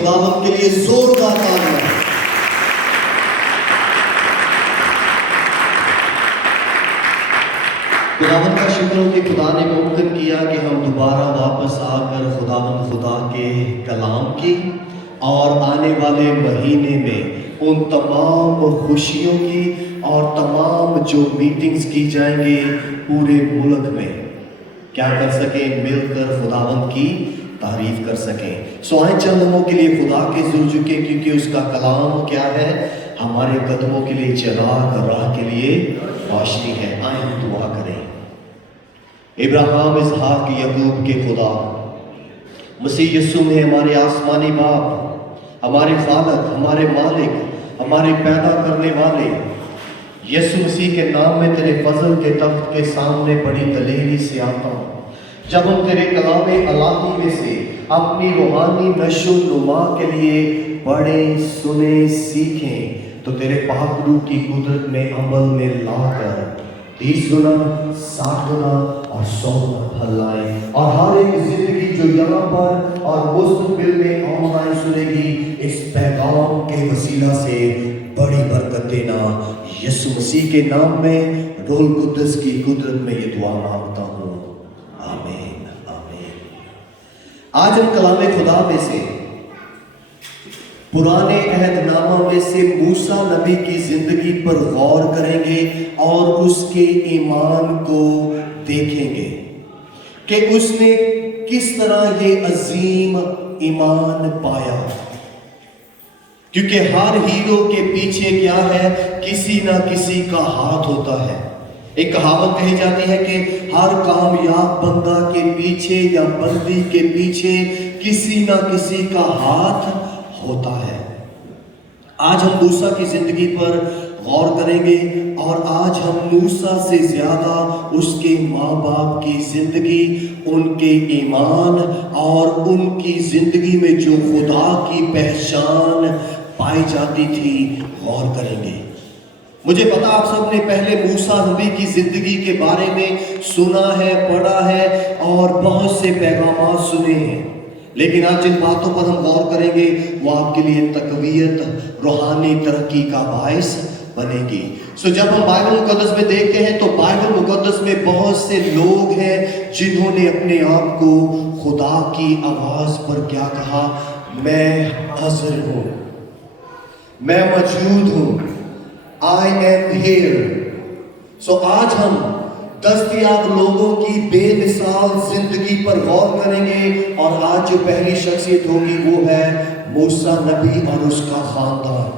خداوند کے لیے زوردار تالیاں۔ خداوند کا شکر ہو کہ خدا نے ممکن کیا کہ ہم دوبارہ واپس آ کر خداوند خدا کے کلام کی اور آنے والے مہینے میں ان تمام خوشیوں کی اور تمام جو میٹنگز کی جائیں گے پورے ملک میں کیا کر سکیں، مل کر خداوند کی تعریف کر سکیں۔ سو آئیں چند لمحوں کے لیے خدا کے حضور جھکیں، کیونکہ اس کا کلام کیا ہے، ہمارے قدموں کے لیے چراغ، راہ کے لیے روشنی ہے۔ آئیں ہم دعا کریں۔ ابراہیم، اسحاق، یعقوب کے خدا، مسیح یسوع میں ہمارے آسمانی باپ، ہمارے خالق، ہمارے مالک، ہمارے پیدا کرنے والے، یسوع مسیح کے نام میں تیرے فضل کے تخت کے سامنے بڑی دلیری سے آتا ہوں۔ جب ہم تیرے کلام الہی میں سے اپنی روحانی نشو و نما کے لیے پڑھیں، سنیں، سیکھیں تو تیرے پاک روح کی قدرت میں عمل میں لا کر 30 گنا، 60 گنا اور 100 گنا پھل لائیں، اور ہر ایک زندگی جو یہاں پر اور مستقبل میں آن لائن سنے گی، اس پیغام کے وسیلہ سے بڑی برکت دینا۔ یسوع مسیح کے نام میں روح القدس کی قدرت میں یہ دعا مانگتا ہوں، آمین آمین۔ آج ہم کلام خدا میں سے پرانے عہد نامہ میں سے موسیٰ نبی کی زندگی پر غور کریں گے اور اس کے ایمان کو دیکھیں گے کہ اس نے کس طرح یہ عظیم ایمان پایا، کیونکہ ہر ہیرو کے پیچھے کیا ہے، کسی نہ کسی کا ہاتھ ہوتا ہے۔ ایک کہاوت کہی جاتی ہے کہ ہر کامیاب بندہ کے پیچھے یا بندی کے پیچھے کسی نہ کسی کا ہاتھ ہوتا ہے۔ آج ہم موسیٰ کی زندگی پر غور کریں گے، اور آج ہم موسیٰ سے زیادہ اس کے ماں باپ کی زندگی، ان کے ایمان اور ان کی زندگی میں جو خدا کی پہچان پائی جاتی تھی غور کریں گے۔ مجھے پتا آپ سب نے پہلے موسیٰ نبی کی زندگی کے بارے میں سنا ہے، پڑھا ہے اور بہت سے پیغامات سنے ہیں، لیکن آج جن باتوں پر ہم غور کریں گے وہ آپ کے لیے تقویت، روحانی ترقی کا باعث بنے گی۔ جب ہم بائبل مقدس میں دیکھتے ہیں تو بائبل مقدس میں بہت سے لوگ ہیں جنہوں نے اپنے آپ کو خدا کی آواز پر کیا کہا، میں حاضر ہوں، میں موجود ہوں، I am here۔ آج ہم دستیاب لوگوں کی بے مثال زندگی پر غور کریں گے، اور آج جو پہلی شخصیت ہوگی وہ ہے موسیٰ نبی اور اس کا خاندان۔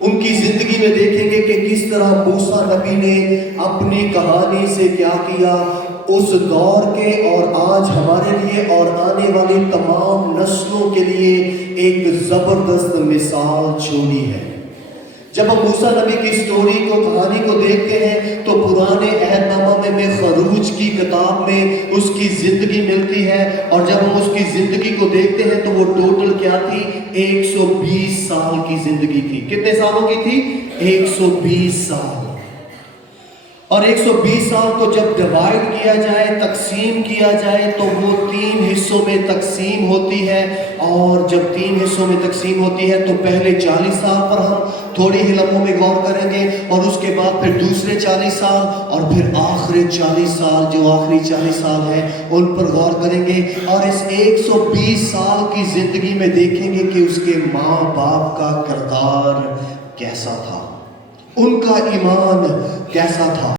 ان کی زندگی میں دیکھیں گے کہ کس طرح موسیٰ نبی نے اپنی کہانی سے کیا کیا، اس دور کے اور آج ہمارے لیے اور آنے والی تمام نسلوں کے لیے ایک زبردست مثال چھوڑی ہے۔ جب ہم موسیٰ نبی کی سٹوری کو، کہانی کو دیکھتے ہیں تو پرانے عہد نامہ میں خروج کی کتاب میں اس کی زندگی ملتی ہے، اور جب ہم اس کی زندگی کو دیکھتے ہیں تو وہ ٹوٹل کیا تھی، 120 سال کی زندگی تھی۔ کتنے سالوں کی تھی؟ 120 سال۔ اور 120 سال کو جب ڈیوائیڈ کیا جائے، تقسیم کیا جائے، تو وہ 3 حصوں میں تقسیم ہوتی ہے، اور جب 3 حصوں میں تقسیم ہوتی ہے تو پہلے 40 سال پر ہم تھوڑی ہی لمحوں میں غور کریں گے، اور اس کے بعد پھر دوسرے 40 سال، اور پھر آخری 40 سال، جو آخری 40 سال ہیں ان پر غور کریں گے، اور اس 120 سال کی زندگی میں دیکھیں گے کہ اس کے ماں باپ کا کردار کیسا تھا، ان کا ایمان کیسا تھا۔